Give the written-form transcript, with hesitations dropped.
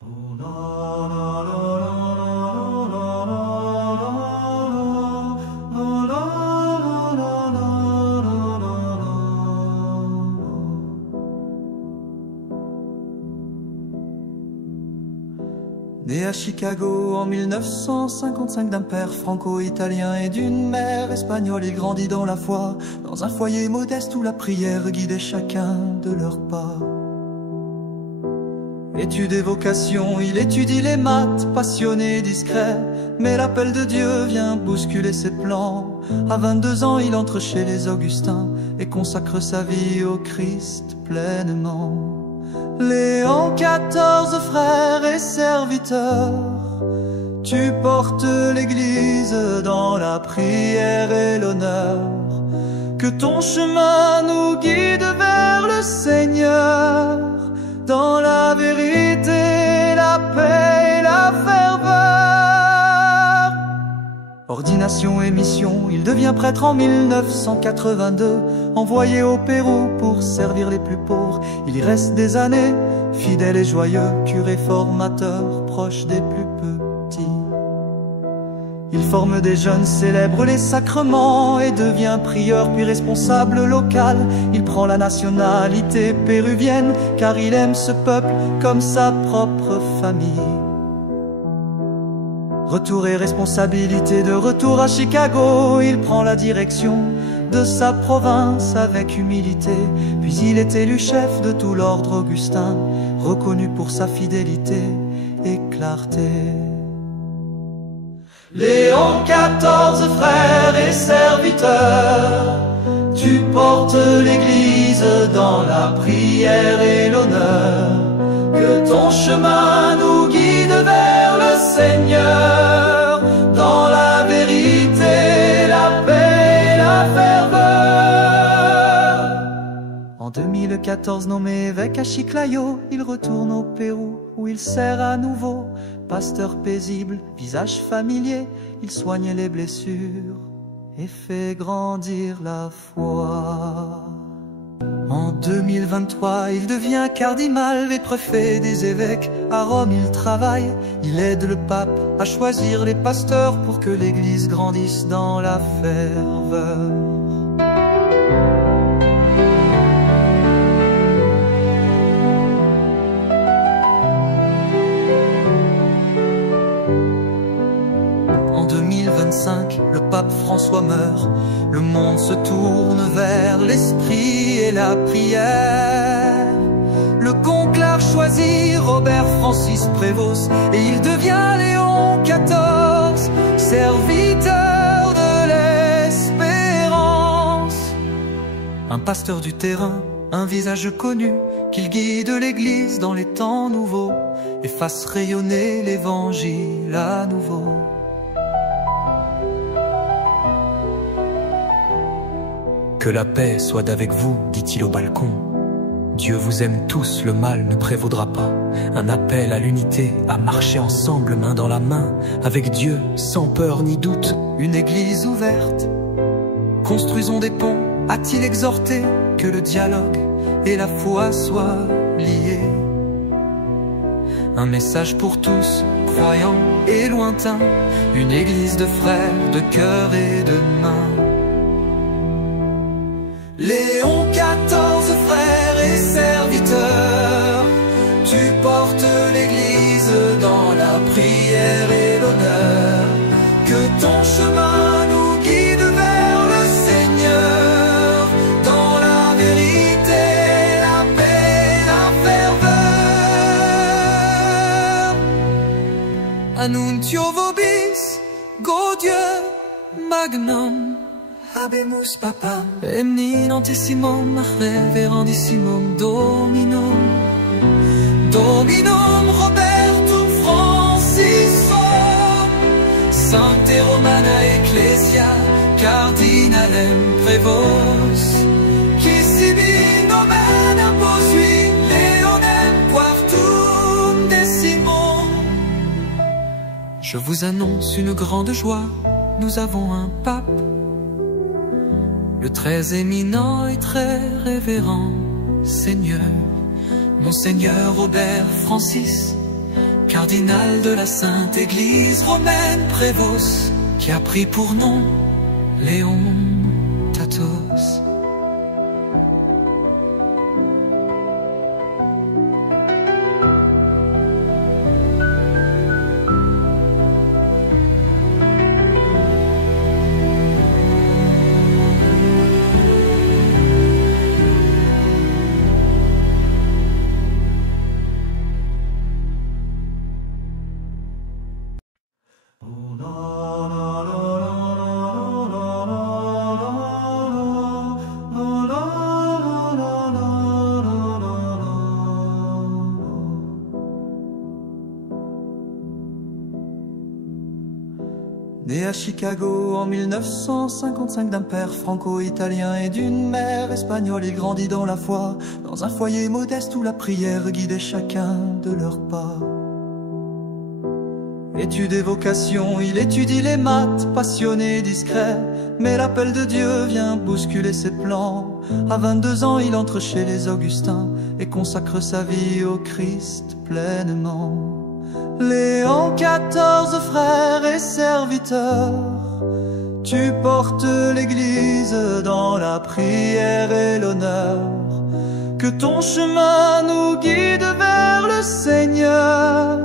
Né à Chicago en 1955 d'un père franco-italien et d'une mère espagnole, il grandit dans la foi, dans un foyer modeste où la prière guidait chacun de leurs pas. Études et vocation, il étudie les maths, passionné et discret, mais l'appel de Dieu vient bousculer ses plans. À 22 ans, il entre chez les Augustins et consacre sa vie au Christ pleinement. Léon XIV, frère et serviteur, tu portes l'Église dans la prière et l'honneur. Que ton chemin nous guide vers le Seigneur, dans la vérité, la paix et la ferveur. Ordination et mission, il devient prêtre en 1982, envoyé au Pérou pour servir les plus pauvres. Il y reste des années, fidèle et joyeux, curé formateur, proche des plus petits. Il forme des jeunes, célèbre les sacrements et devient prieur puis responsable local. Il prend la nationalité péruvienne car il aime ce peuple comme sa propre famille. Retour et responsabilité, de retour à Chicago, il prend la direction de sa province avec humilité. Puis il est élu chef de tout l'ordre augustin, reconnu pour sa fidélité et clarté. Léon XIV, frère et serviteur, tu portes l'Église dans la prière et l'honneur. Que ton chemin nous guide vers le Seigneur, dans la vérité, la paix et la ferveur. En 2014, nommé évêque à Chiclayo, il retourne au Pérou où il sert à nouveau. Pasteur paisible, visage familier, il soigne les blessures et fait grandir la foi. En 2023, il devient cardinal et préfet des évêques. À Rome, il travaille, il aide le pape à choisir les pasteurs pour que l'Église grandisse dans la ferveur. En 2025, le pape François meurt. Le monde se tourne vers l'esprit et la prière. Le conclave choisit Robert Francis Prévost et il devient Léon XIV, serviteur de l'espérance. Un pasteur du terrain, un visage connu, qu'il guide l'Église dans les temps nouveaux et fasse rayonner l'Évangile à nouveau. Que la paix soit avec vous, dit-il au balcon. Dieu vous aime tous, le mal ne prévaudra pas. Un appel à l'unité, à marcher ensemble, main dans la main, avec Dieu, sans peur ni doute. Une église ouverte, construisons des ponts, a-t-il exhorté, que le dialogue et la foi soient liés. Un message pour tous, croyants et lointains, une église de frères, de cœur et de main. Léon XIV, frère et serviteur, tu portes l'Église dans la prière et l'honneur. Que ton chemin nous guide vers le Seigneur, dans la vérité, la paix, la ferveur. Annuntio vobis, Gaudieu, magnum. Habemus papam, eminentissimum, reverendissimum Dominum. Dominum Robertum Francisum, Sancte Romana Ecclesia, Cardinalem Prévos, qui sibi nomen imposui, Leonem quartum decimum. Je vous annonce une grande joie, nous avons un pape, le très éminent et très révérend Seigneur, Monseigneur Robert Francis, cardinal de la Sainte Église romaine Prévost, qui a pris pour nom Léon Tatos. Né à Chicago en 1955 d'un père franco-italien et d'une mère espagnole, il grandit dans la foi, dans un foyer modeste où la prière guidait chacun de leurs pas. Études et vocation, il étudie les maths, passionné, discret, mais l'appel de Dieu vient bousculer ses plans. À 22 ans, il entre chez les Augustins et consacre sa vie au Christ pleinement. Léon XIV, frère et serviteur, tu portes l'Église dans la prière et l'honneur. Que ton chemin nous guide vers le Seigneur.